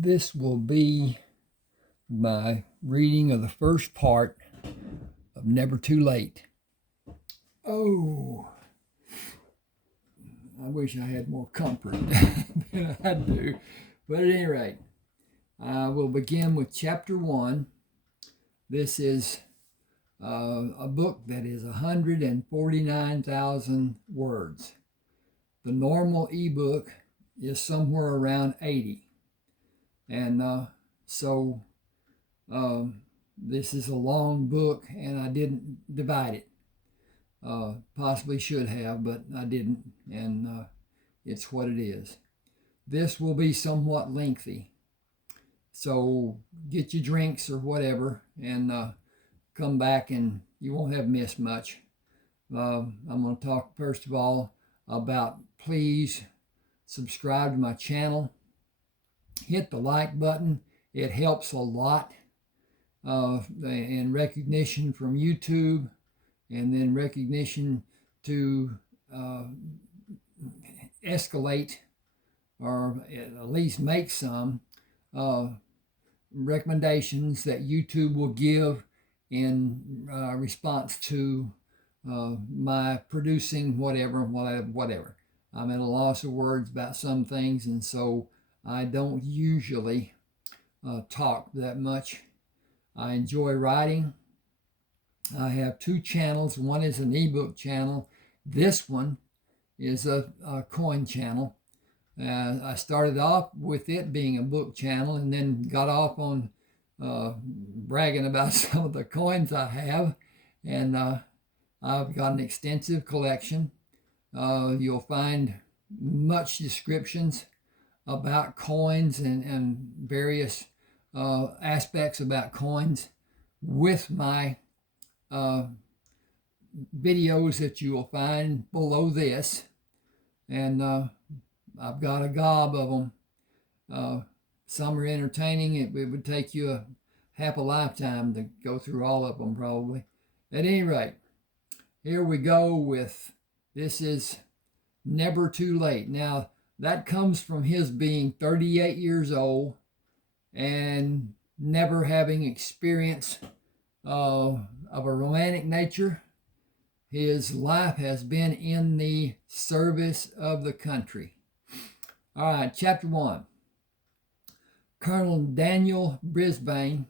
This will be my reading of the first part of Never Too Late. Oh, I wish I had more comfort than I do. But at any rate, I will begin with chapter 1. This is a book that is 149,000 words. The normal ebook is somewhere around 80. And so this is a long book, and I didn't divide it. Possibly should have, but I didn't, and it's what it is. This will be somewhat lengthy, so get your drinks or whatever, and come back, and you won't have missed much. I'm going to talk first of all about, please subscribe to my channel. Hit the like button. It helps a lot in recognition from YouTube, and then recognition to escalate, or at least make some recommendations that YouTube will give in response to my producing whatever. I'm at a loss of words about some things, and so I don't usually talk that much. I enjoy writing. I have 2 channels. One is an ebook channel. This one is a coin channel. I started off with it being a book channel, and then got off on bragging about some of the coins I have. And I've got an extensive collection. You'll find much descriptions about coins and various aspects about coins with my videos that you will find below this. And I've got a gob of them. Some are entertaining. It would take you half a lifetime to go through all of them, probably. At any rate, here we go with, this is Never Too Late. Now, that comes from his being 38 years old and never having experience of a romantic nature. His life has been in the service of the country. All right, chapter 1. Colonel Daniel Brisbane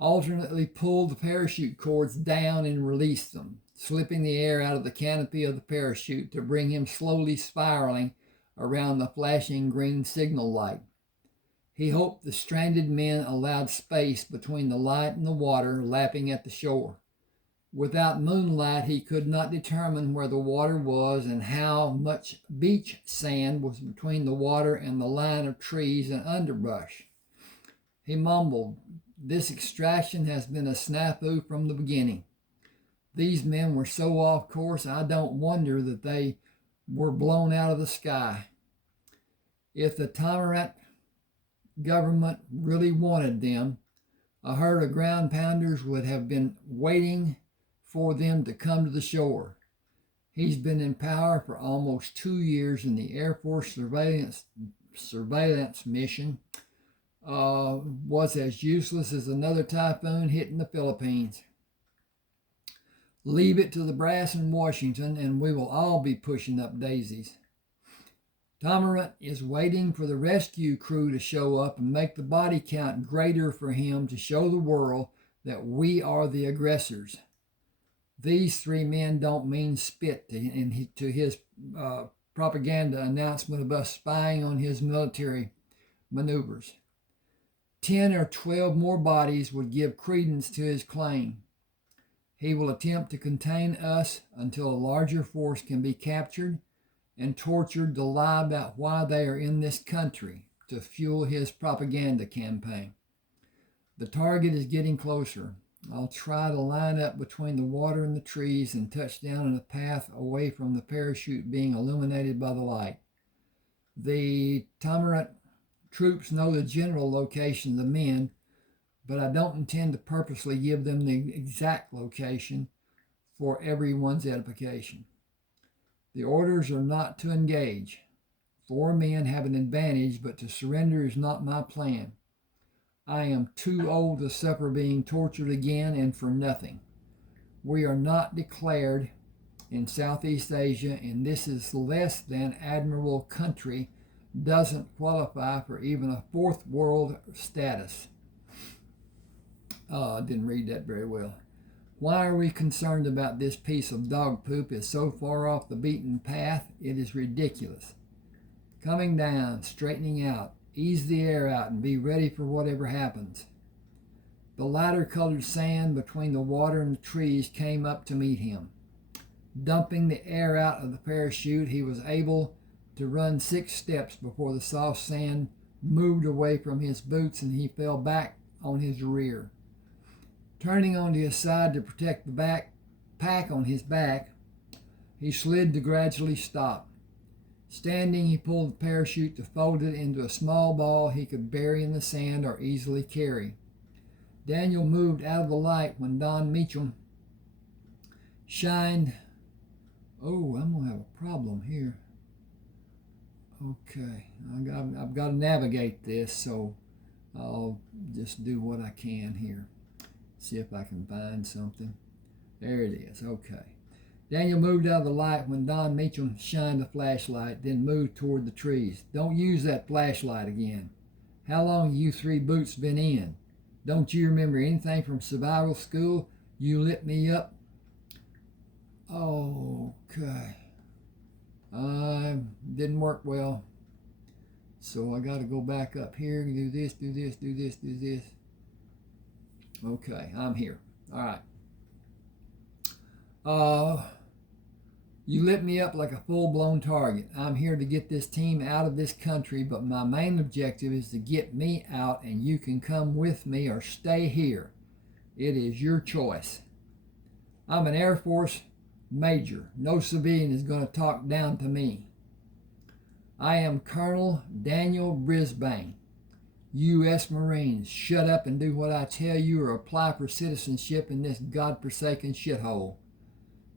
alternately pulled the parachute cords down and released them, slipping the air out of the canopy of the parachute to bring him slowly spiraling around the flashing green signal light. He hoped the stranded men allowed space between the light and the water lapping at the shore. Without moonlight, he could not determine where the water was and how much beach sand was between the water and the line of trees and underbrush. He mumbled, "This extraction has been a snafu from the beginning. These men were so off course, I don't wonder that they were blown out of the sky. If the Tamarant government really wanted them, a herd of ground pounders would have been waiting for them to come to the shore. He's been in power for almost 2 years, and the Air Force surveillance mission was as useless as another typhoon hitting the Philippines. Leave it to the brass in Washington, and we will all be pushing up daisies. Tamarant is waiting for the rescue crew to show up and make the body count greater for him to show the world that we are the aggressors. These 3 men don't mean spit to his propaganda announcement of us spying on his military maneuvers. 10 or 12 more bodies would give credence to his claim. He will attempt to contain us until a larger force can be captured and tortured to lie about why they are in this country to fuel his propaganda campaign. The target is getting closer. I'll try to line up between the water and the trees and touch down in a path away from the parachute being illuminated by the light. The Tamarant troops know the general location of the men, but I don't intend to purposely give them the exact location for everyone's edification. The orders are not to engage, 4 men have an advantage, but to surrender is not my plan. I am too old to suffer being tortured again and for nothing. We are not declared in Southeast Asia, and this is less than admirable country doesn't qualify for even a fourth world status. I didn't read that very well. Why are we concerned about this piece of dog poop? It's so far off the beaten path, it is ridiculous. Coming down, straightening out, ease the air out, and be ready for whatever happens. The lighter-colored sand between the water and the trees came up to meet him. Dumping the air out of the parachute, he was able to run 6 steps before the soft sand moved away from his boots and he fell back on his rear. Turning onto his side to protect the backpack on his back, he slid to gradually stop. Standing, he pulled the parachute to fold it into a small ball he could bury in the sand or easily carry. Daniel moved out of the light when Don Meacham shined. Oh, I'm going to have a problem here. Okay, I've got to navigate this, so I'll just do what I can here. See if I can find something. There it is. Okay. Daniel moved out of the light when Don Meacham shined the flashlight, then moved toward the trees. Don't use that flashlight again. How long have you 3 boots been in? Don't you remember anything from survival school? You lit me up. Okay. Didn't work well. So I got to go back up here and do this, do this, do this, do this. Okay, I'm here. All right. You lit me up like a full-blown target. I'm here to get this team out of this country, but my main objective is to get me out, and you can come with me or stay here. It is your choice. I'm an Air Force major. No civilian is going to talk down to me. I am Colonel Daniel Brisbane, U.S. Marines. Shut up and do what I tell you or apply for citizenship in this godforsaken shithole.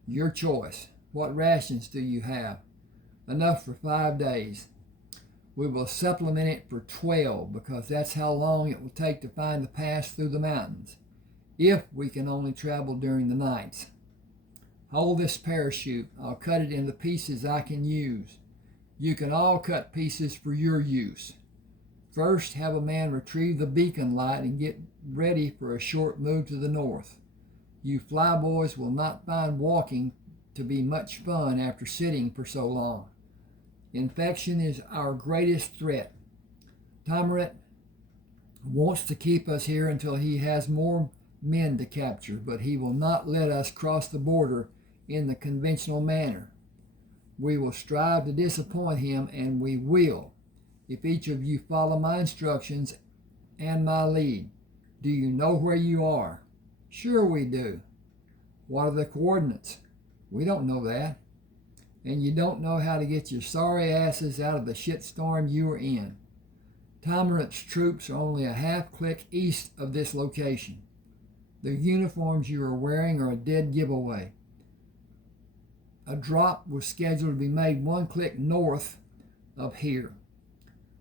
Your choice. What rations do you have? Enough for 5 days. We will supplement it for 12 because that's how long it will take to find the pass through the mountains, if we can only travel during the nights. Hold this parachute. I'll cut it into pieces I can use. You can all cut pieces for your use. First, have a man retrieve the beacon light and get ready for a short move to the north. You flyboys will not find walking to be much fun after sitting for so long. Infection is our greatest threat. Tamaret wants to keep us here until he has more men to capture, but he will not let us cross the border in the conventional manner. We will strive to disappoint him, and we will, if each of you follow my instructions and my lead. Do you know where you are? Sure we do. What are the coordinates? We don't know that. And you don't know how to get your sorry asses out of the shitstorm you are in. Tamaret's troops are only a half-click east of this location. The uniforms you are wearing are a dead giveaway. A drop was scheduled to be made 1 click north of here.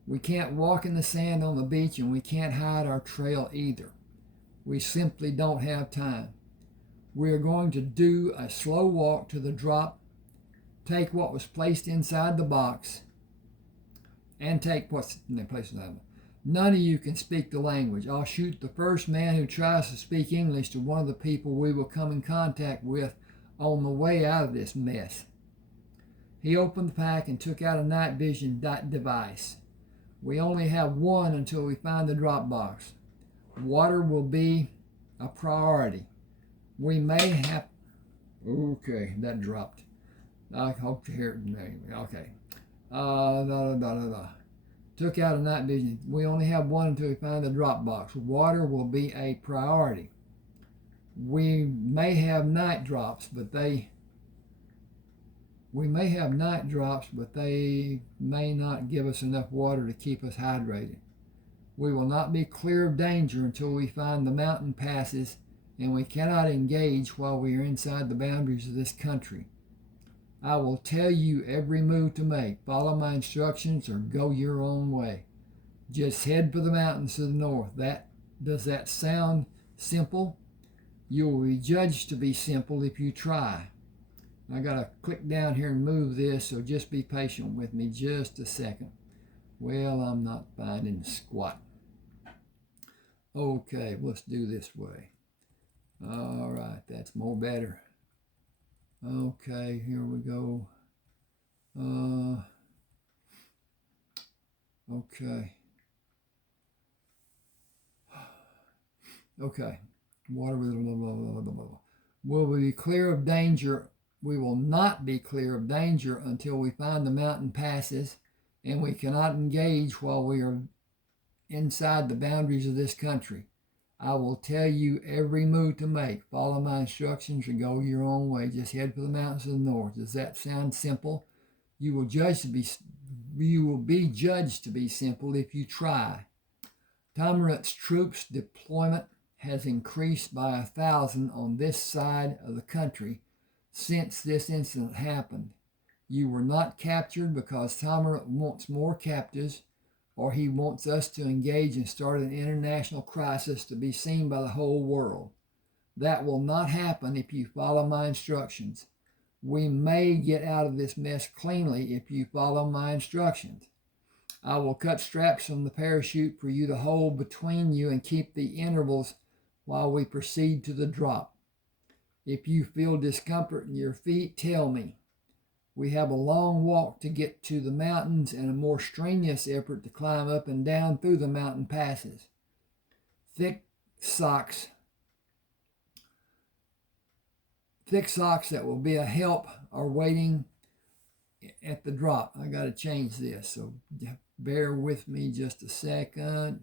We can't walk in the sand on the beach, and we can't hide our trail either. We simply don't have time. We are going to do a slow walk to the drop, take what was placed inside the box, and take what's in the place inside. None of you can speak the language. I'll shoot the first man who tries to speak English to one of the people we will come in contact with on the way out of this mess. He opened the pack and took out a night vision device. We only have one until we find the drop box. Water will be a priority. We may have... Okay, that dropped. I hope to hear it. Okay. Took out a night vision. We only have one until we find the drop box. Water will be a priority. We may have night drops, but they may not give us enough water to keep us hydrated. We will not be clear of danger until we find the mountain passes, and we cannot engage while we are inside the boundaries of this country. I will tell you every move to make. Follow my instructions or go your own way. Just head for the mountains to the north. Does that sound simple? You will be judged to be simple if you try. I got to click down here and move this, so just be patient with me just a second. Well, I'm not finding squat. Okay, let's do this way. All right, that's more better. Okay, here we go. Okay. Okay. Water. Will we be clear of danger? We will not be clear of danger until we find the mountain passes, and we cannot engage while we are inside the boundaries of this country. I will tell you every move to make. Follow my instructions or go your own way. Just head for the mountains to the north. Does that sound simple? You will be judged to be simple if you try. Tamarut's troops deployment has increased by 1,000 on this side of the country since this incident happened. You were not captured because Tamarut wants more captives, or he wants us to engage and start an international crisis to be seen by the whole world. That will not happen if you follow my instructions. We may get out of this mess cleanly if you follow my instructions. I will cut straps from the parachute for you to hold between you and keep the intervals while we proceed to the drop. If you feel discomfort in your feet, tell me. We have a long walk to get to the mountains and a more strenuous effort to climb up and down through the mountain passes. Thick socks that will be a help are waiting at the drop. I got to change this, so bear with me just a second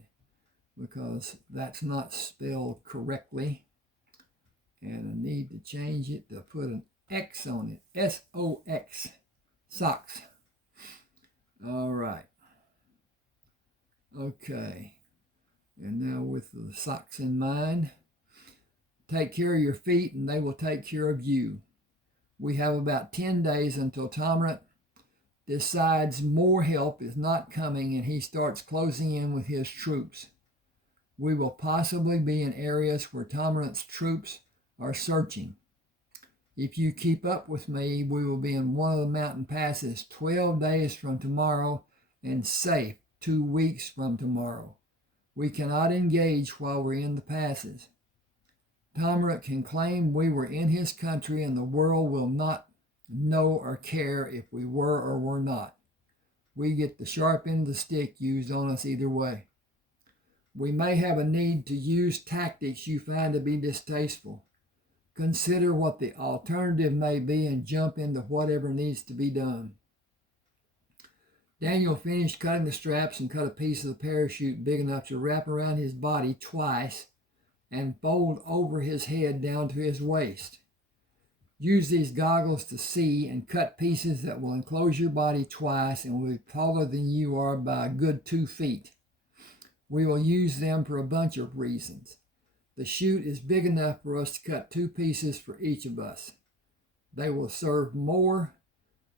because that's not spelled correctly. And I need to change it to put an X on it. S-O-X. Socks. All right. Okay. And now with the socks in mind, take care of your feet and they will take care of you. We have about 10 days until Tamarut decides more help is not coming and he starts closing in with his troops. We will possibly be in areas where Tamarut's troops are searching. If you keep up with me, we will be in one of the mountain passes 12 days from tomorrow and safe 2 weeks from tomorrow. We cannot engage while we're in the passes. Tamarut can claim we were in his country and the world will not know or care if we were or were not. We get the sharp end of the stick used on us either way. We may have a need to use tactics you find to be distasteful. Consider what the alternative may be and jump into whatever needs to be done. Daniel finished cutting the straps and cut a piece of the parachute big enough to wrap around his body twice and fold over his head down to his waist. Use these goggles to see and cut pieces that will enclose your body twice and will be taller than you are by a good 2 feet. We will use them for a bunch of reasons. The chute is big enough for us to cut 2 pieces for each of us. They will serve more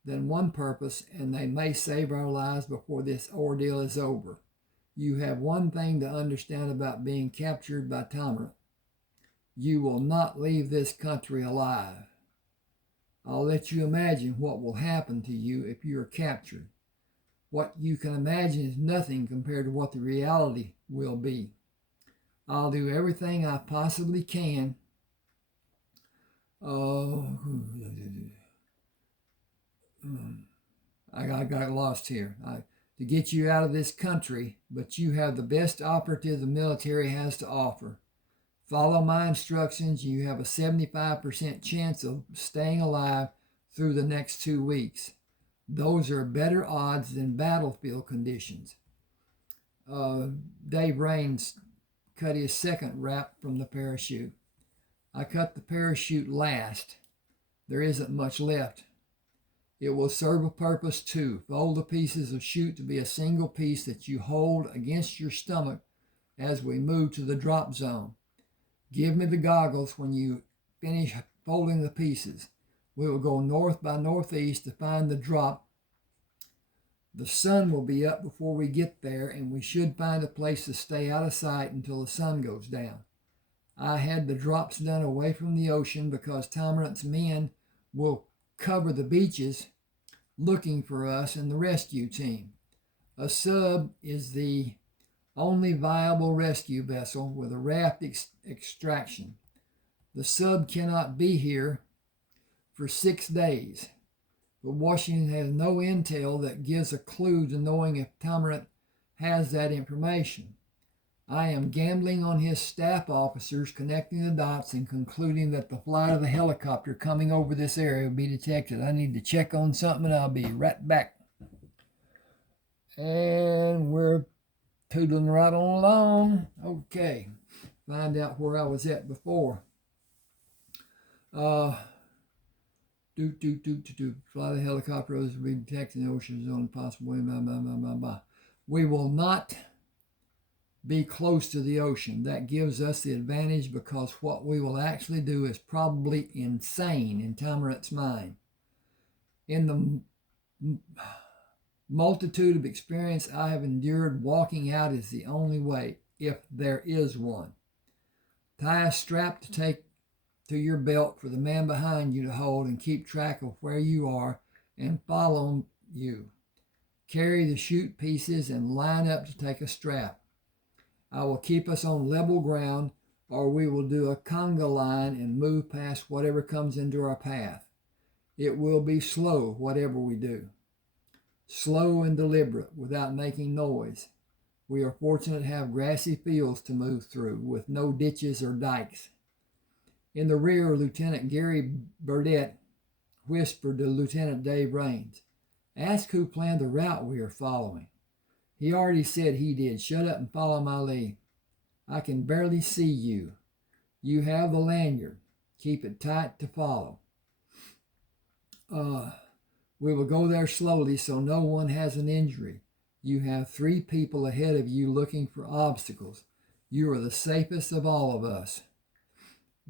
than one purpose, and they may save our lives before this ordeal is over. You have one thing to understand about being captured by Tamarut. You will not leave this country alive. I'll let you imagine what will happen to you if you are captured. What you can imagine is nothing compared to what the reality will be. I'll do everything I possibly can. I got lost here. To get you out of this country, but you have the best operative the military has to offer. Follow my instructions. You have a 75% chance of staying alive through the next 2 weeks. Those are better odds than battlefield conditions. Dave Raines cut his second wrap from the parachute. I cut the parachute last. There isn't much left. It will serve a purpose too. Fold the pieces of chute to be a single piece that you hold against your stomach as we move to the drop zone. Give me the goggles when you finish folding the pieces. We will go north by northeast to find the drop. The sun will be up before we get there, and we should find a place to stay out of sight until the sun goes down. I had the drops done away from the ocean because Tomerant's men will cover the beaches looking for us and the rescue team. A sub is the only viable rescue vessel with a raft extraction. The sub cannot be here for 6 days, but Washington has no intel that gives a clue to knowing if Tomerant has that information. I am gambling on his staff officers connecting the dots and concluding that the flight of the helicopter coming over this area will be detected. I need to check on something and I'll be right back. And we're tootling right on along. Okay, find out where I was at before. Fly the helicopter over the detecting the ocean zone possible way. We will not be close to the ocean. That gives us the advantage because what we will actually do is probably insane in Tomerant's mind. In the multitude of experience I have endured, walking out is the only way, if there is one. Tie a strap to take to your belt for the man behind you to hold and keep track of where you are and follow you. Carry the chute pieces and line up to take a strap. I will keep us on level ground, or we will do a conga line and move past whatever comes into our path. It will be slow, whatever we do. Slow and deliberate, without making noise. We are fortunate to have grassy fields to move through, with no ditches or dikes. In the rear, Lieutenant Gary Burdett whispered to Lieutenant Dave Raines, "Ask who planned the route we are following." He already said he did. Shut up and follow my lead. I can barely see you. You have the lanyard. Keep it tight to follow. We will go there slowly so no one has an injury. You have 3 people ahead of you looking for obstacles. You are the safest of all of us.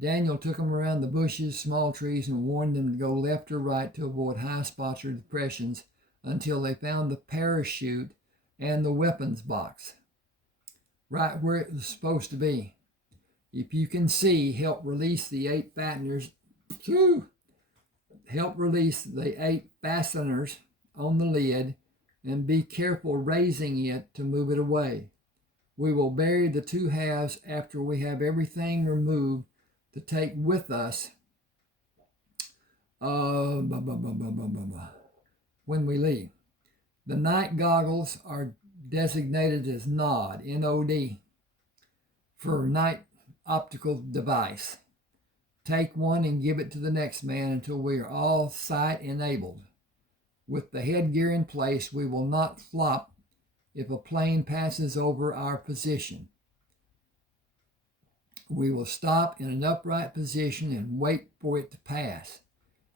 Daniel took them around the bushes, small trees, and warned them to go left or right to avoid high spots or depressions until they found the parachute and the weapons box, right where it was supposed to be. If you can see, help release the 8 fasteners. Help release the 8 fasteners on the lid and be careful raising it to move it away. We will bury the 2 halves after we have everything removed to take with us when we leave. The night goggles are designated as NOD, N-O-D, for night optical device. Take one and give it to the next man until we are all sight enabled. With the headgear in place, we will not flop if a plane passes over our position. We will stop in an upright position and wait for it to pass.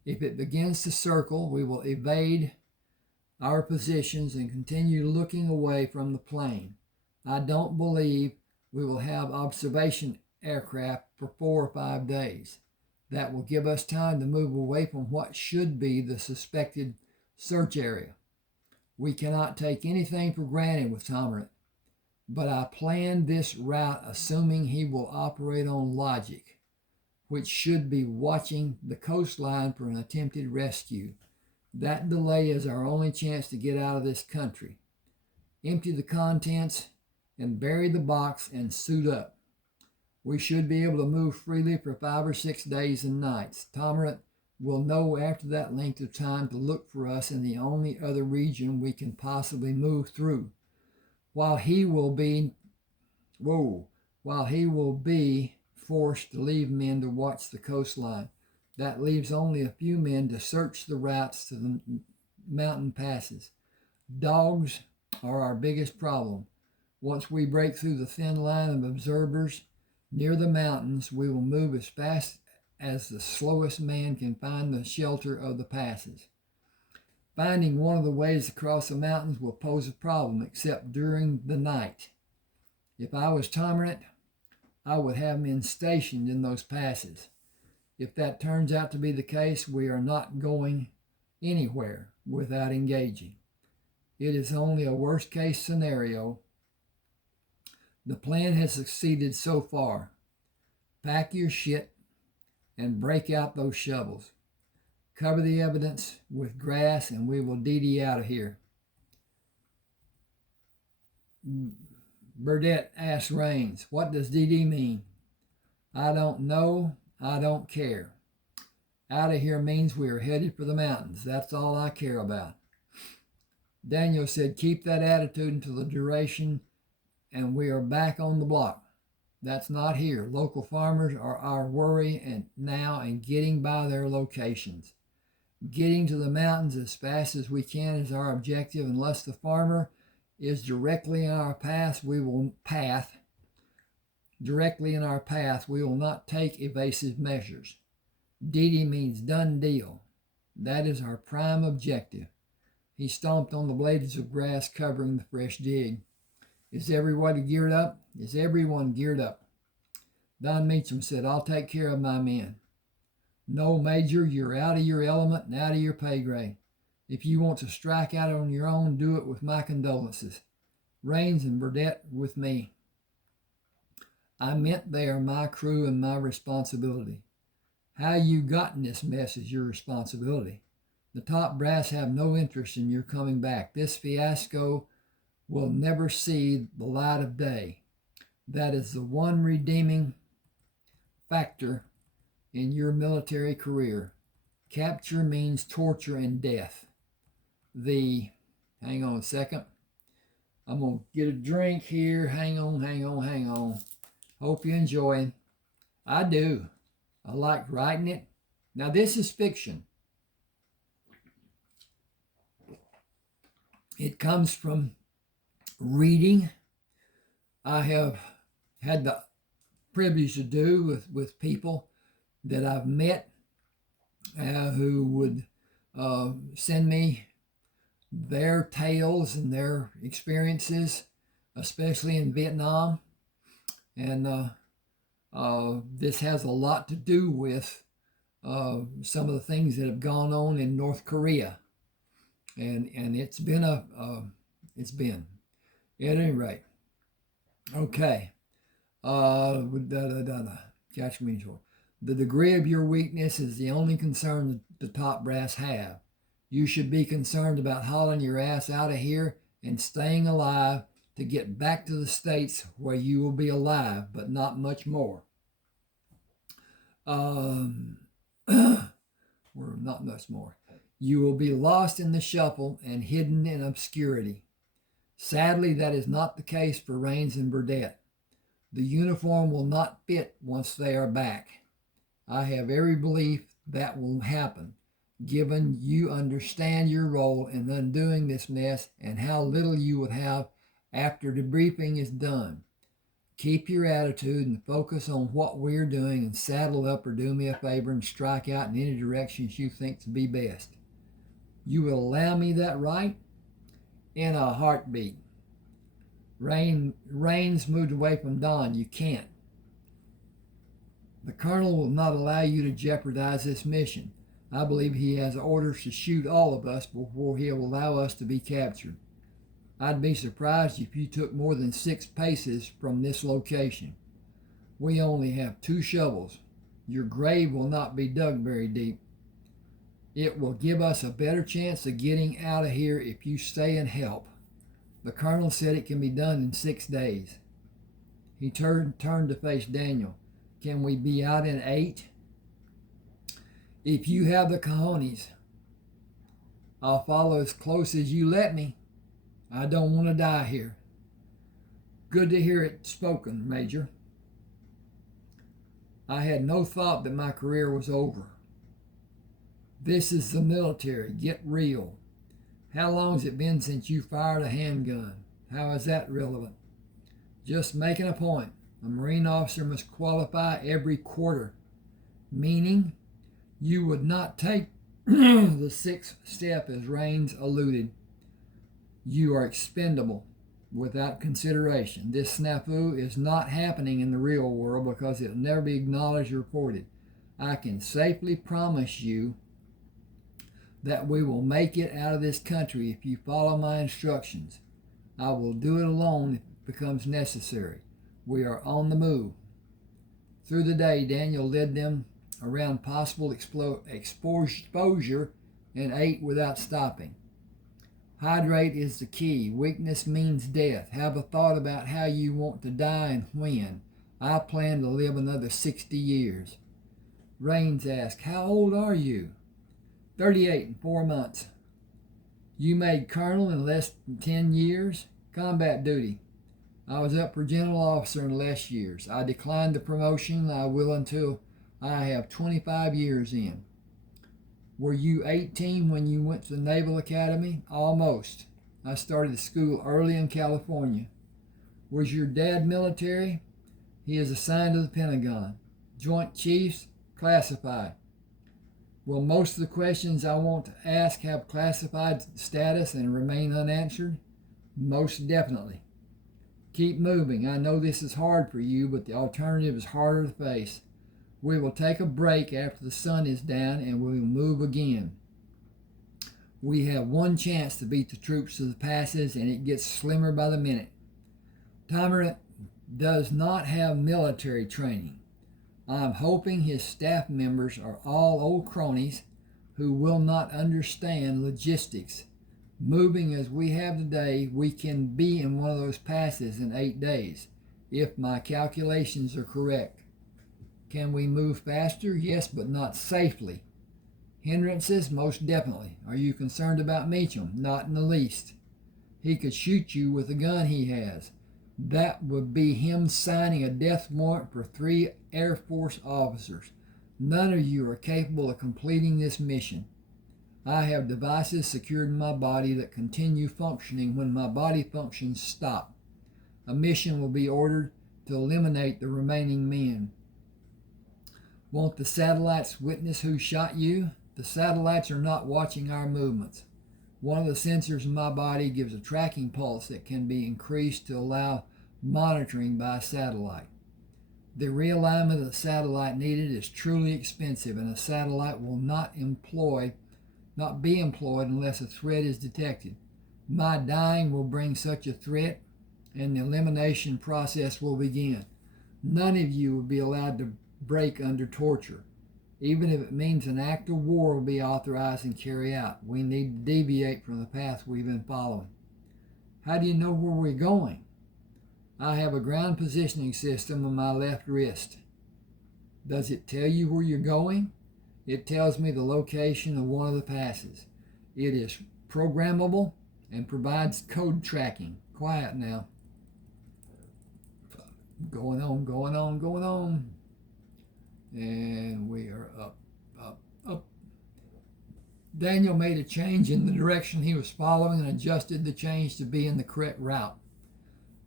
If it begins to circle, we will evade our positions and continue looking away from the plane. I don't believe we will have observation aircraft for 4 or 5 days. That will give us time to move away from what should be the suspected search area. We cannot take anything for granted with Tomerant, but I planned this route assuming he will operate on logic, which should be watching the coastline for an attempted rescue. That delay is our only chance to get out of this country. Empty the contents and bury the box and suit up. We should be able to move freely for 5 or 6 days and nights. Tomerant will know after that length of time to look for us in the only other region we can possibly move through. While he will be forced to leave men to watch the coastline, that leaves only a few men to search the routes to the mountain passes. Dogs are our biggest problem. Once we break through the thin line of observers near the mountains, we will move as fast as the slowest man can find the shelter of the passes. Finding one of the ways across the mountains will pose a problem, except during the night. If I was Tomerant, I would have men stationed in those passes. If that turns out to be the case, we are not going anywhere without engaging. It is only a worst case scenario. The plan has succeeded so far. Pack your shit and break out those shovels. Cover the evidence with grass and we will DD out of here. Burdett asked Raines, what does DD mean? I don't know. I don't care. Out of here means we are headed for the mountains. That's all I care about. Daniel said, keep that attitude until the duration and we are back on the block. That's not here. Local farmers are our worry and now and getting by their locations. Getting to the mountains as fast as we can is our objective. Unless the farmer is directly in our path, we will not take evasive measures. DD means done deal. That is our prime objective. He stomped on the blades of grass covering the fresh dig. Is everyone geared up? Is everyone geared up? Don Meacham said, I'll take care of my men. No, Major, you're out of your element and out of your pay grade. If you want to strike out on your own, do it with my condolences. Raines and Burdett with me. I meant they are my crew and my responsibility. How you got in this mess is your responsibility. The top brass have no interest in your coming back. This fiasco will never see the light of day. That is the one redeeming factor in your military career. Capture means torture and death. Hang on a second. I'm going to get a drink here. Hang on. Hope you enjoy. I do. I like writing it. Now, this is fiction. It comes from reading. I have had the privilege to do with people that I've met who would send me their tales and their experiences, especially in Vietnam. And this has a lot to do with some of the things that have gone on in North Korea. And it's been at any rate. Okay. Catch me short. The degree of your weakness is the only concern the top brass have. You should be concerned about hauling your ass out of here and staying alive to get back to the States where you will be alive, but not much more. Or not much more. You will be lost in the shuffle and hidden in obscurity. Sadly, that is not the case for Raines and Burdett. The uniform will not fit once they are back. I have every belief that will happen, given you understand your role in undoing this mess and how little you would have after debriefing is done. Keep your attitude and focus on what we're doing and saddle up or do me a favor and strike out in any directions you think to be best. You will allow me that right? In a heartbeat. Raines moved away from Don. You can't. The colonel will not allow you to jeopardize this mission. I believe he has orders to shoot all of us before he'll allow us to be captured. I'd be surprised if you took more than 6 paces from this location. We only have 2 shovels. Your grave will not be dug very deep. It will give us a better chance of getting out of here if you stay and help. The colonel said it can be done in 6 days. He turned to face Daniel. Can we be out in 8? If you have the cojones, I'll follow as close as you let me. I don't want to die here. Good to hear it spoken, Major. I had no thought that my career was over. This is the military. Get real. How long has it been since you fired a handgun? How is that relevant? Just making a point. A Marine officer must qualify every quarter, meaning you would not take the 6th step as Raines alluded. You are expendable without consideration. This snafu is not happening in the real world because it will never be acknowledged or reported. I can safely promise you that we will make it out of this country if you follow my instructions. I will do it alone if it becomes necessary. We are on the move." Through the day, Daniel led them around possible exposure and ate without stopping. Hydrate is the key. Weakness means death. Have a thought about how you want to die and when. I plan to live another 60 years. Raines asked, "How old are you?" 38 in 4 months. You made colonel in less than 10 years? Combat duty. I was up for general officer in less years. I declined the promotion. I will until I have 25 years in. Were you 18 when you went to the Naval Academy? Almost. I started school early in California. Was your dad military? He is assigned to the Pentagon. Joint Chiefs, classified. Will most of the questions I want to ask have classified status and remain unanswered? Most definitely. Keep moving. I know this is hard for you, but the alternative is harder to face. We will take a break after the sun is down and we will move again. We have one chance to beat the troops to the passes, and it gets slimmer by the minute. Timer does not have military training. I'm hoping his staff members are all old cronies who will not understand logistics. Moving as we have today, we can be in one of those passes in 8 days, if my calculations are correct. Can we move faster? Yes, but not safely. Hindrances? Most definitely. Are you concerned about Meacham? Not in the least. He could shoot you with the gun he has. That would be him signing a death warrant for 3 Air Force officers. None of you are capable of completing this mission. I have devices secured in my body that continue functioning when my body functions stop. A mission will be ordered to eliminate the remaining men. Won't the satellites witness who shot you? The satellites are not watching our movements. One of the sensors in my body gives a tracking pulse that can be increased to allow monitoring by satellite. The realignment of the satellite needed is truly expensive, and a satellite will not be employed unless a threat is detected. My dying will bring such a threat, and the elimination process will begin. None of you will be allowed to break under torture. Even if it means an act of war will be authorized and carried out, we need to deviate from the path we've been following. How do you know where we're going? I have a ground positioning system on my left wrist. Does it tell you where you're going? It tells me the location of one of the passes. It is programmable and provides code tracking. Quiet now. Going on. And we are up. Daniel made a change in the direction he was following and adjusted the change to be in the correct route.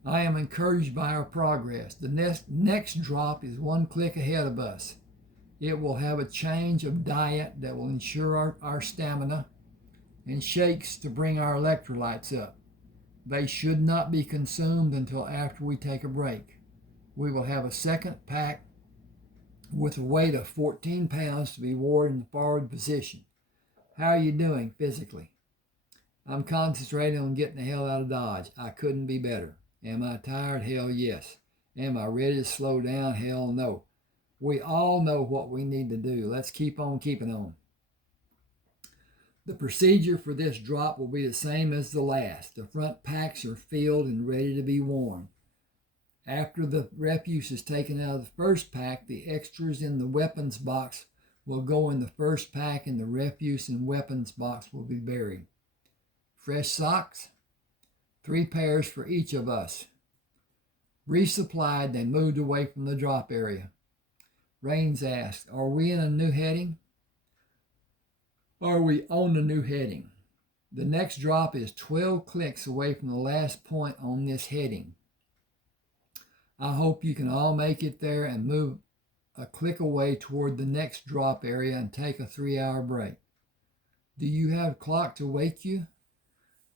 I am encouraged by our progress. The next drop is 1 click ahead of us. It will have a change of diet that will ensure our stamina, and shakes to bring our electrolytes up. They should not be consumed until after we take a break. We will have a second pack with a weight of 14 pounds to be worn in the forward position. How are you doing physically? I'm concentrating on getting the hell out of Dodge. I couldn't be better. Am I tired? Hell yes. Am I ready to slow down? Hell no. We all know what we need to do. Let's keep on keeping on. The procedure for this drop will be the same as the last. The front packs are filled and ready to be worn. After the refuse is taken out of the first pack, the extras in the weapons box will go in the first pack, and the refuse and weapons box will be buried. Fresh socks? 3 pairs for each of us. Resupplied, they moved away from the drop area. Raines asked, are we in a new heading? Are we on a new heading? The next drop is 12 clicks away from the last point on this heading. I hope you can all make it there and move a click away toward the next drop area and take a 3-hour break. Do you have a clock to wake you?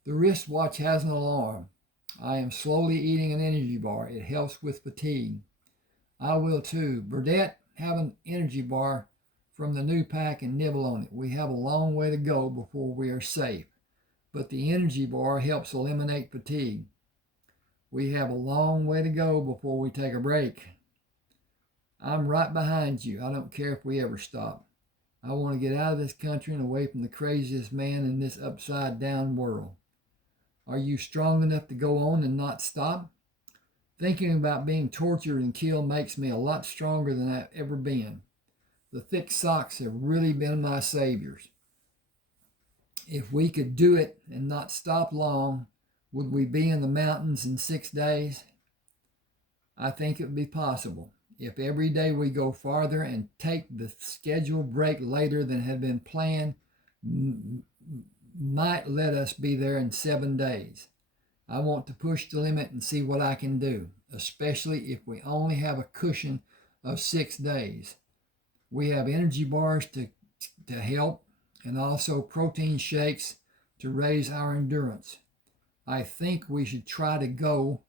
The wristwatch has an alarm. I am slowly eating an energy bar. It helps with fatigue. I will too. Burdette, have an energy bar from the new pack and nibble on it. We have a long way to go before we are safe, but the energy bar helps eliminate fatigue. We have a long way to go before we take a break. I'm right behind you. I don't care if we ever stop. I want to get out of this country and away from the craziest man in this upside down world. Are you strong enough to go on and not stop? Thinking about being tortured and killed makes me a lot stronger than I've ever been. The thick socks have really been my saviors. If we could do it and not stop long, would we be in the mountains in 6 days? I think it would be possible. If every day we go farther and take the scheduled break later than had been planned, might let us be there in 7 days. I want to push the limit and see what I can do, especially if we only have a cushion of 6 days. We have energy bars to help, and also protein shakes to raise our endurance. I think we should try to go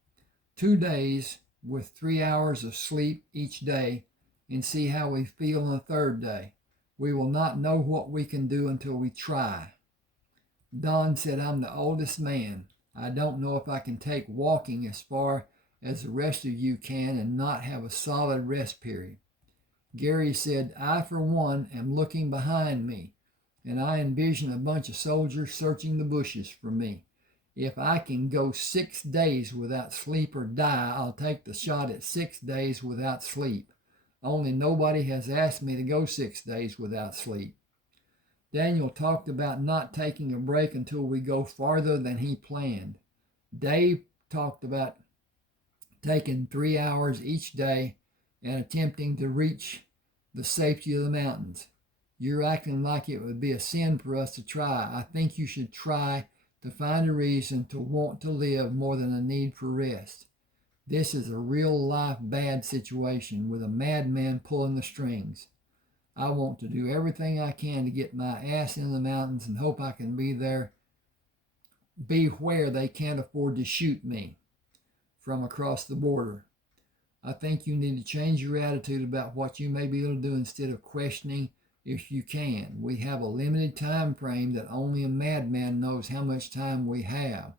2 days with 3 hours of sleep each day and see how we feel on the third day. We will not know what we can do until we try. Don said, I'm the oldest man. I don't know if I can take walking as far as the rest of you can and not have a solid rest period. Gary said, I, for one, am looking behind me, and I envision a bunch of soldiers searching the bushes for me. If I can go 6 days without sleep or die, I'll take the shot at 6 days without sleep. Only nobody has asked me to go 6 days without sleep. Daniel talked about not taking a break until we go farther than he planned. Dave talked about taking 3 hours each day and attempting to reach the safety of the mountains. You're acting like it would be a sin for us to try. I think you should try to find a reason to want to live more than a need for rest. This is a real-life bad situation with a madman pulling the strings. I want to do everything I can to get my ass in the mountains and hope I can be where they can't afford to shoot me from across the border. I think you need to change your attitude about what you may be able to do instead of questioning if you can. We have a limited time frame that only a madman knows how much time we have.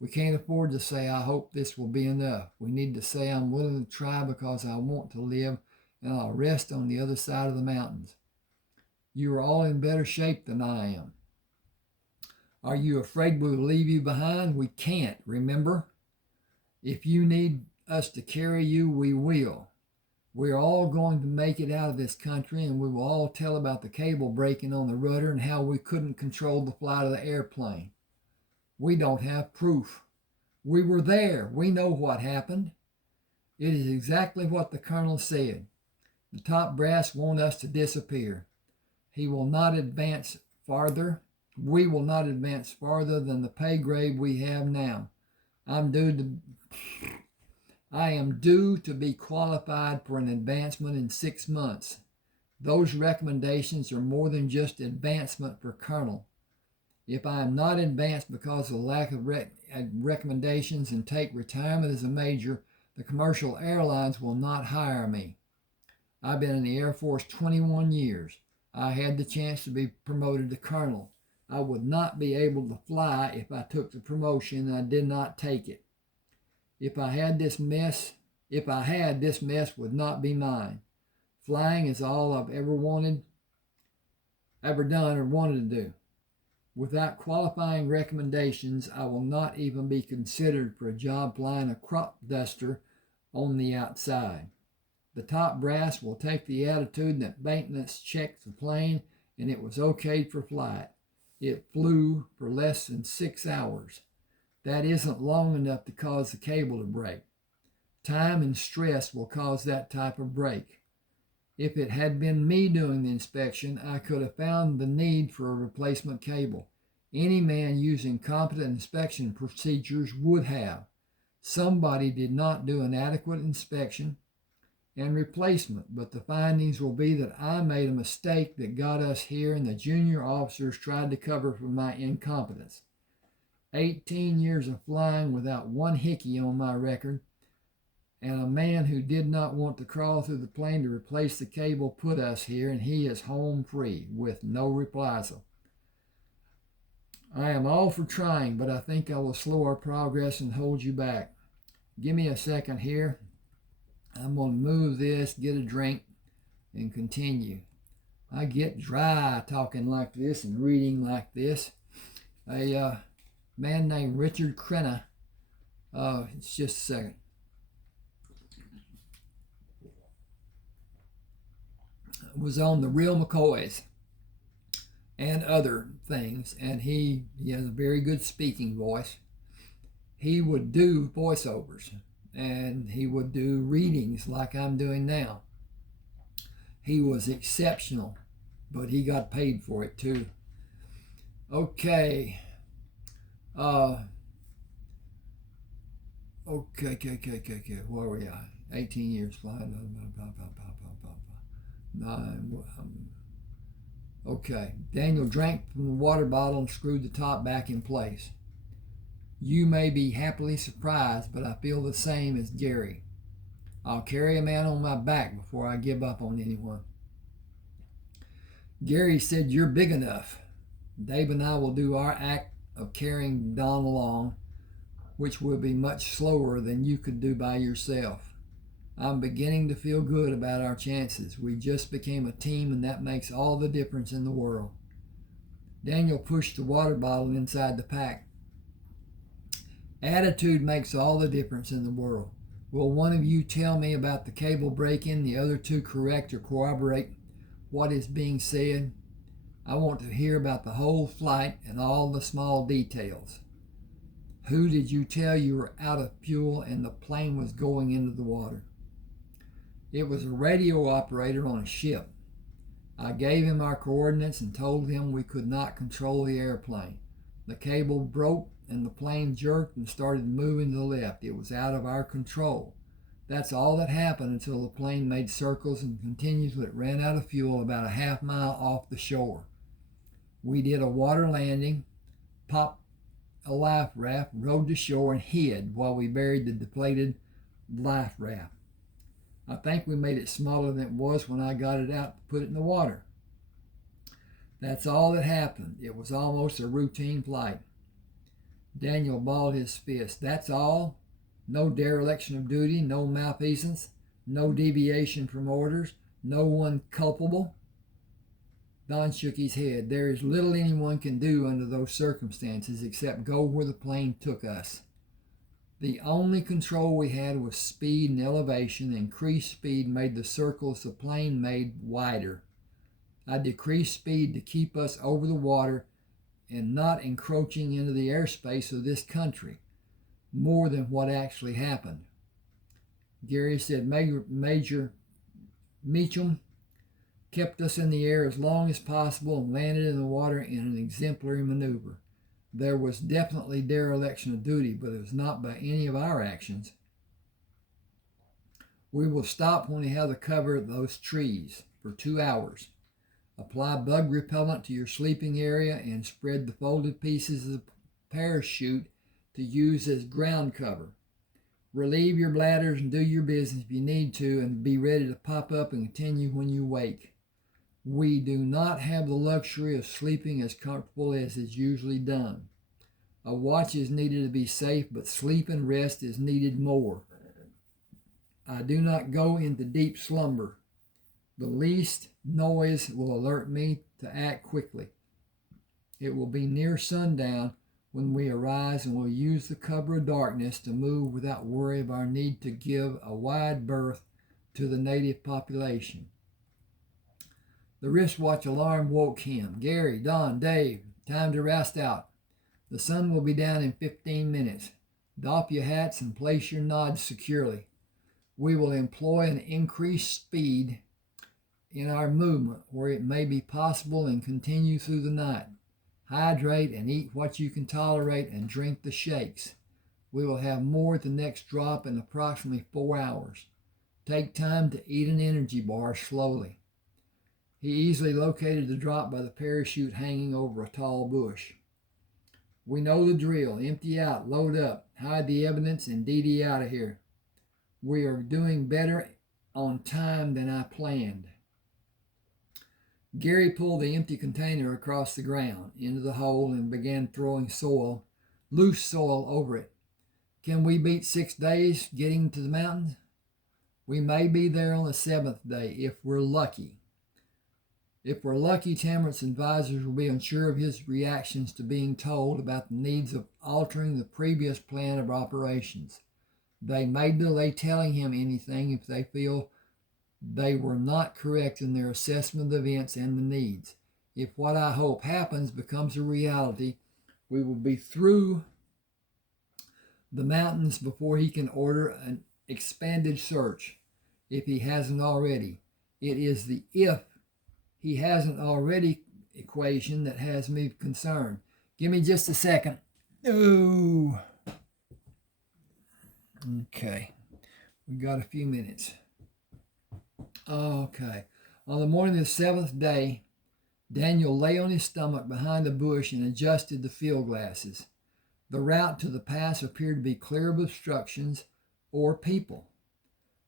We can't afford to say, I hope this will be enough. We need to say, I'm willing to try because I want to live, and I'll rest on the other side of the mountains. You are all in better shape than I am. Are you afraid we will leave you behind? We can't, remember? If you need us to carry you, we will. We're all going to make it out of this country, and we will all tell about the cable breaking on the rudder and how we couldn't control the flight of the airplane. We don't have proof. We were there. We know what happened. It is exactly what the colonel said. The top brass want us to disappear. He will not advance farther. We will not advance farther than the pay grade we have now. I am due to be qualified for an advancement in 6 months. Those recommendations are more than just advancement for colonel. If I am not advanced because of the lack of recommendations and take retirement as a major, the commercial airlines will not hire me. I've been in the Air Force 21 years. I had the chance to be promoted to colonel. I would not be able to fly if I took the promotion and I did not take it. If I had this mess would not be mine. Flying is all I've ever done or wanted to do. Without qualifying recommendations, I will not even be considered for a job flying a crop duster on the outside. The top brass will take the attitude that maintenance checked the plane and it was okayed for flight. It flew for less than 6 hours. That isn't long enough to cause the cable to break. Time and stress will cause that type of break. If it had been me doing the inspection, I could have found the need for a replacement cable. Any man using competent inspection procedures would have. Somebody did not do an adequate inspection and replacement, but the findings will be that I made a mistake that got us here and the junior officers tried to cover for my incompetence. 18 years of flying without one hickey on my record, and a man who did not want to crawl through the plane to replace the cable put us here, and he is home free with no reprisal. I am all for trying, but I think I will slow our progress and hold you back. Give me a second here. I'm going to move this, get a drink, and continue. I get dry talking like this and reading like this. A man named Richard Crenna, it's just a second, was on the Real McCoys and other things, and he has a very good speaking voice. He would do voiceovers, and he would do readings like I'm doing now. He was exceptional, but he got paid for it too. Okay. Okay. Where are we at? 18 years flying. Okay. Daniel drank from the water bottle and screwed the top back in place. You may be happily surprised, but I feel the same as Gary. I'll carry a man on my back before I give up on anyone. Gary said, you're big enough. Dave and I will do our act of carrying Don along, which will be much slower than you could do by yourself. I'm beginning to feel good about our chances. We just became a team, and that makes all the difference in the world. Daniel pushed the water bottle inside the pack. Attitude makes all the difference in the world. Will one of you tell me about the cable break-in, the other two correct or corroborate what is being said? I want to hear about the whole flight and all the small details. Who did you tell you were out of fuel and the plane was going into the water? It was a radio operator on a ship. I gave him our coordinates and told him we could not control the airplane. The cable broke and the plane jerked and started moving to the left. It was out of our control. That's all that happened until the plane made circles and continued till it ran out of fuel about a half mile off the shore. We did a water landing, popped a life raft, rode to shore, and hid while we buried the depleted life raft. I think we made it smaller than it was when I got it out to put it in the water. That's all that happened. It was almost a routine flight. Daniel balled his fist. That's all? No dereliction of duty, no malfeasance, no deviation from orders, no one culpable? Don shook his head. There is little anyone can do under those circumstances except go where the plane took us. The only control we had was speed and elevation. Increased speed made the circles the plane made wider. I decreased speed to keep us over the water and not encroaching into the airspace of this country, more than what actually happened. Gary said Major Meacham kept us in the air as long as possible and landed in the water in an exemplary maneuver. There was definitely dereliction of duty, but it was not by any of our actions. We will stop when we have the cover of those trees for 2 hours. Apply bug repellent to your sleeping area and spread the folded pieces of the parachute to use as ground cover. Relieve your bladders and do your business if you need to, and be ready to pop up and continue when you wake. We do not have the luxury of sleeping as comfortable as is usually done. A watch is needed to be safe, but sleep and rest is needed more. I do not go into deep slumber. The least noise will alert me to act quickly. It will be near sundown when we arise, and will use the cover of darkness to move without worry of our need to give a wide berth to the native population. The wristwatch alarm woke him. Gary, Don, Dave, time to rest out. The sun will be down in 15 minutes. Doff your hats and place your nods securely. We will employ an increased speed in our movement where it may be possible and continue through the night. Hydrate and eat what you can tolerate and drink the shakes. We will have more at the next drop in approximately 4 hours. Take time to eat an energy bar slowly. He easily located the drop by the parachute hanging over a tall bush. We know the drill. Empty out, load up, hide the evidence, and DD out of here. We are doing better on time than I planned. Gary pulled the empty container across the ground into the hole and began throwing loose soil over it. Can we beat 6 days getting to the mountains? We may be there on the 7th day if we're lucky. If we're lucky, Tamara's advisors will be unsure of his reactions to being told about the needs of altering the previous plan of operations. They may delay telling him anything if they feel they were not correct in their assessment of the events and the needs. If what I hope happens becomes a reality, we will be through the mountains before he can order an expanded search, if he hasn't already. It is the if he hasn't already equation that has me concerned. Give me just a second. Ooh. Okay. We got a few minutes. Okay. On the morning of the 7th day, Daniel lay on his stomach behind a bush and adjusted the field glasses. The route to the pass appeared to be clear of obstructions or people.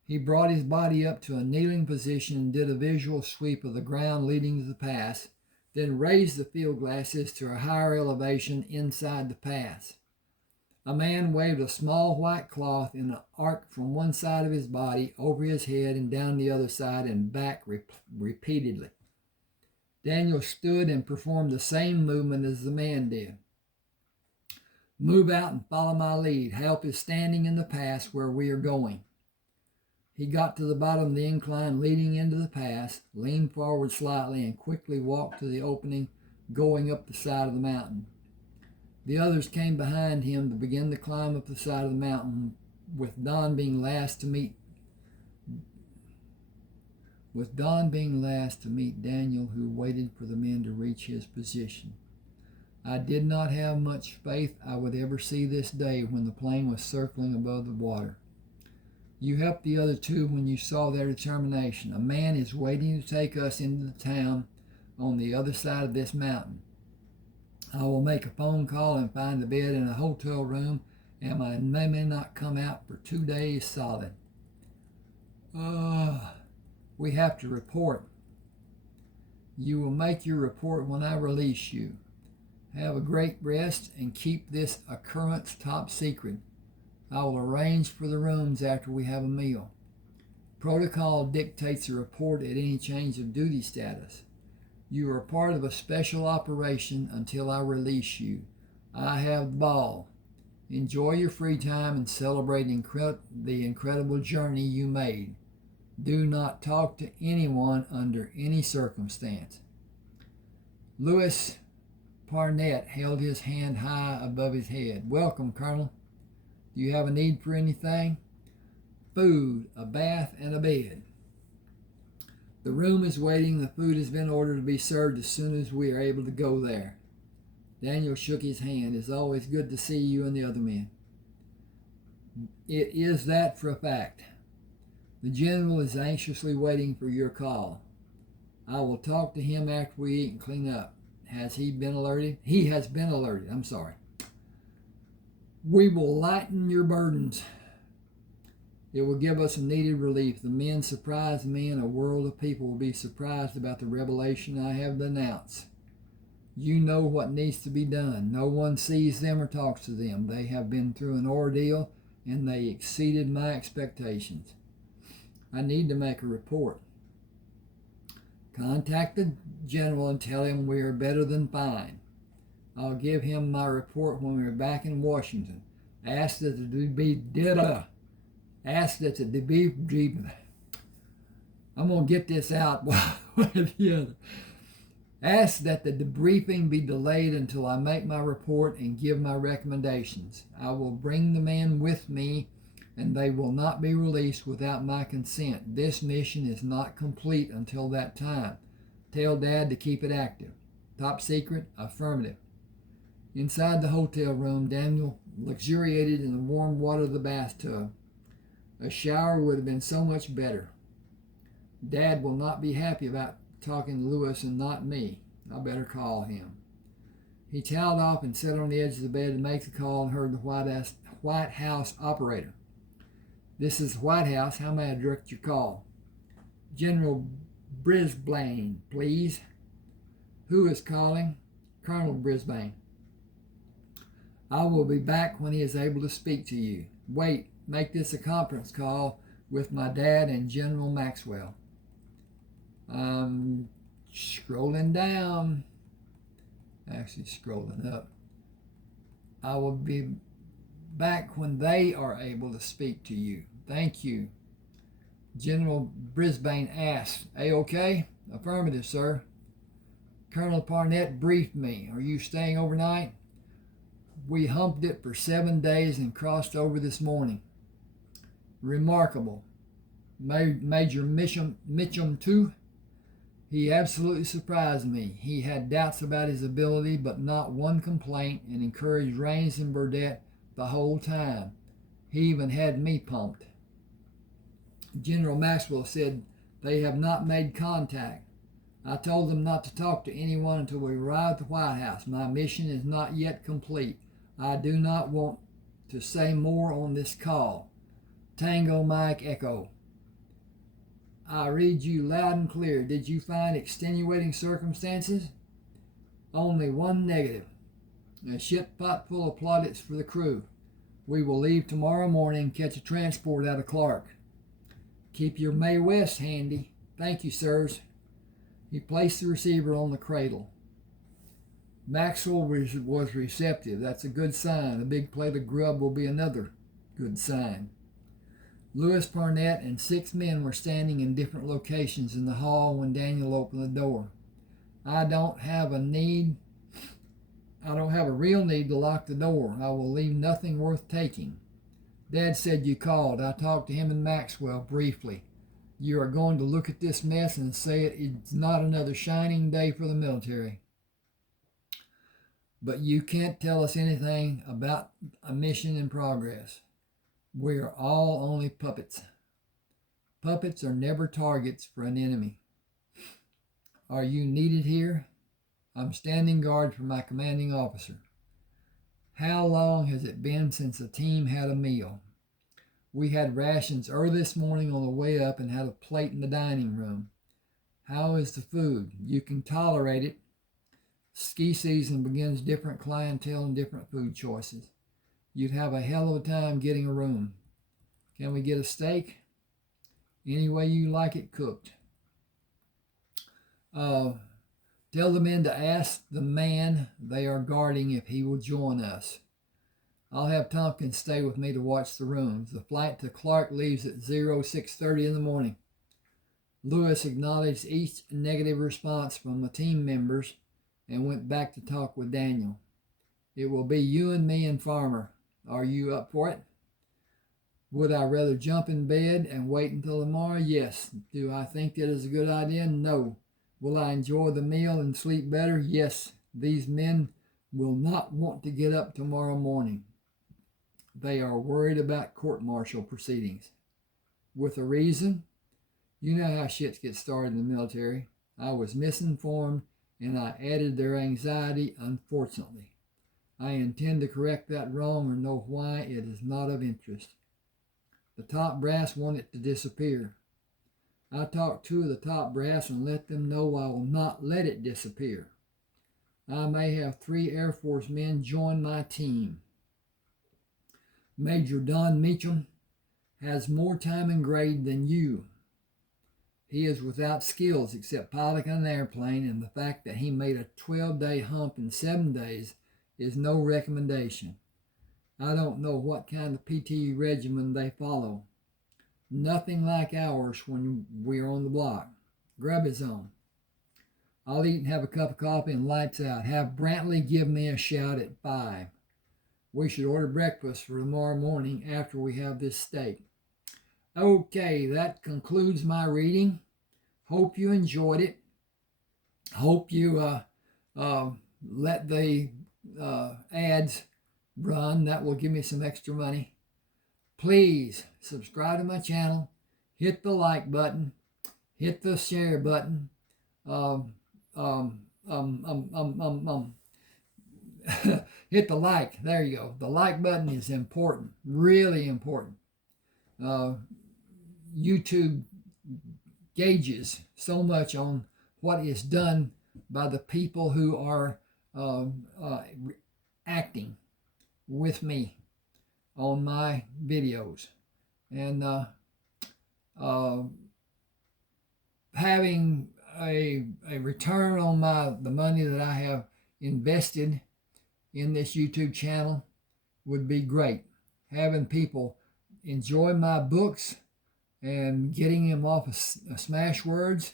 He brought his body up to a kneeling position and did a visual sweep of the ground leading to the pass, then raised the field glasses to a higher elevation inside the pass. A man waved a small white cloth in an arc from one side of his body over his head and down the other side and back repeatedly. Daniel stood and performed the same movement as the man did. Move out and follow my lead. Help is standing in the pass where we are going. He got to the bottom of the incline leading into the pass, leaned forward slightly, and quickly walked to the opening going up the side of the mountain. The others came behind him to begin the climb up the side of the mountain, with Don being last to meet Daniel, who waited for the men to reach his position. I did not have much faith I would ever see this day when the plane was circling above the water. You helped the other two when you saw their determination. A man is waiting to take us into the town on the other side of this mountain. I will make a phone call and find a bed in a hotel room, and I may not come out for 2 days solid. We have to report. You will make your report when I release you. Have a great rest and keep this occurrence top secret. I will arrange for the rooms after we have a meal. Protocol dictates a report at any change of duty status. You are part of a special operation until I release you. I have the ball. Enjoy your free time and celebrate the incredible journey you made. Do not talk to anyone under any circumstance. Louis Parnett held his hand high above his head. Welcome, Colonel. Do you have a need for anything? Food, a bath, and a bed. The room is waiting. The food has been ordered to be served as soon as we are able to go there. Daniel shook his hand. It's always good to see you and the other men. It is that for a fact. The general is anxiously waiting for your call. I will talk to him after we eat and clean up. Has he been alerted? He has been alerted. I'm sorry. We will lighten your burdens. It will give us a needed relief. The men surprise me, and a world of people will be surprised about the revelation I have announced. You know what needs to be done. No one sees them or talks to them. They have been through an ordeal, and they exceeded my expectations. I need to make a report. Contact the general and tell him we are better than fine. I'll give him my report when we're back in Washington. Ask that the debrief. I'm going to get this out with you. Ask that the debriefing be delayed until I make my report and give my recommendations. I will bring the men with me, and they will not be released without my consent. This mission is not complete until that time. Tell Dad to keep it active. Top secret? Affirmative. Inside the hotel room, Daniel luxuriated in the warm water of the bathtub. A shower would have been so much better. Dad will not be happy about talking to Louis and not me. I better call him. He toweled off and sat on the edge of the bed to make the call and heard the White House operator. This is the White House. How may I direct your call? General Brisbane, please. Who is calling? Colonel Brisbane. I will be back when he is able to speak to you. Wait, make this a conference call with my dad and General Maxwell. I'm scrolling down. Actually, scrolling up. I will be back when they are able to speak to you. Thank you. General Brisbane asked, A-OK? Affirmative, sir. Colonel Parnett briefed me. Are you staying overnight? We humped it for 7 days and crossed over this morning. Remarkable. Major Mitchum, too? He absolutely surprised me. He had doubts about his ability, but not one complaint, and encouraged Raines and Burdett the whole time. He even had me pumped. General Maxwell said they have not made contact. I told them not to talk to anyone until we arrive at the White House. My mission is not yet complete. I do not want to say more on this call. Tango Mike Echo. I read you loud and clear. Did you find extenuating circumstances? Only one negative. A ship pot full of plaudits for the crew. We will leave tomorrow morning and catch a transport out of Clark. Keep your May West handy. Thank you, sirs. He placed the receiver on the cradle. Maxwell was receptive. That's a good sign. A big plate of grub will be another good sign. Lewis Parnett and 6 men were standing in different locations in the hall when Daniel opened the door. I don't have a real need to lock the door. I will leave nothing worth taking. Dad said you called. I talked to him and Maxwell briefly. You are going to look at this mess and say it's not another shining day for the military. But you can't tell us anything about a mission in progress. We are all only puppets. Puppets are never targets for an enemy. Are you needed here? I'm standing guard for my commanding officer. How long has it been since the team had a meal? We had rations early this morning on the way up and had a plate in the dining room. How is the food? You can tolerate it. Ski season begins different clientele and different food choices. You'd have a hell of a time getting a room. Can we get a steak? Any way you like it cooked. Tell the men to ask the man they are guarding if he will join us. I'll have Tompkins stay with me to watch the rooms. The flight to Clark leaves at 06:30 in the morning. Lewis acknowledged each negative response from the team members and went back to talk with Daniel. It will be you and me and Farmer. Are you up for it? Would I rather jump in bed and wait until tomorrow? Yes. Do I think that is a good idea? No. Will I enjoy the meal and sleep better? Yes. These men will not want to get up tomorrow morning. They are worried about court-martial proceedings. With a reason? You know how shit gets started in the military. I was misinformed and I added their anxiety, unfortunately. I intend to correct that wrong or know why it is not of interest. The top brass want it to disappear. I talked to the top brass and let them know I will not let it disappear. I may have 3 Air Force men join my team. Major Don Meacham has more time and grade than you. He is without skills except piloting an airplane, and the fact that he made a 12-day hump in 7 days is no recommendation. I don't know what kind of PT regimen they follow. Nothing like ours when we're on the block. Grub is on. I'll eat and have a cup of coffee and lights out. Have Brantley give me a shout at 5. We should order breakfast for tomorrow morning after we have this steak. Okay, that concludes my reading. Hope you enjoyed it. Hope you let the ads run. That will give me some extra money. Please subscribe to my channel. Hit the like button. Hit the share button. Hit the like. There you go. The like button is important. Really important. YouTube gauges so much on what is done by the people who are acting with me on my videos, and having a return on the money that I have invested in this YouTube channel would be great. Having people enjoy my books and getting them off of Smashwords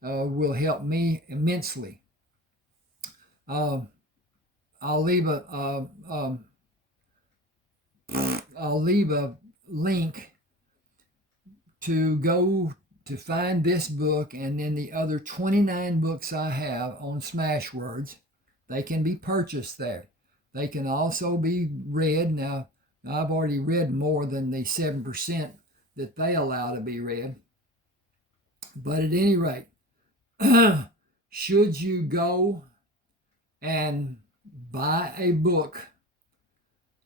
will help me immensely. I'll leave a link to go to find this book, and then the other 29 books I have on Smashwords. They can be purchased there. They can also be read. Now, I've already read more than the 7% that they allow to be read. But at any rate, should you go and buy a book,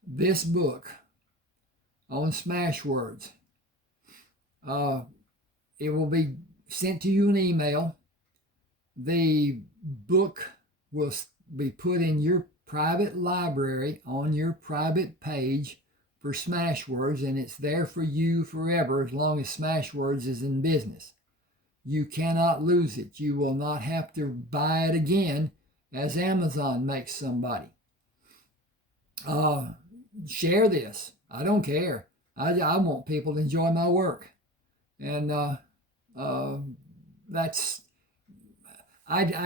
this book on Smashwords, it will be sent to you in email. The book will be put in your private library on your private page for Smashwords, and it's there for you forever as long as Smashwords is in business. You cannot lose it. You will not have to buy it again as Amazon makes somebody. Share this. I don't care. I want people to enjoy my work. And I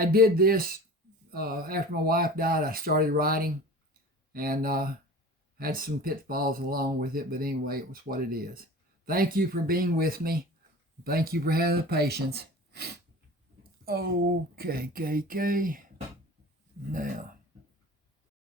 did this after my wife died. I started writing, and had some pitfalls along with it, but anyway, it was what it is. Thank you for being with me. Thank you for having the patience. Okay, now.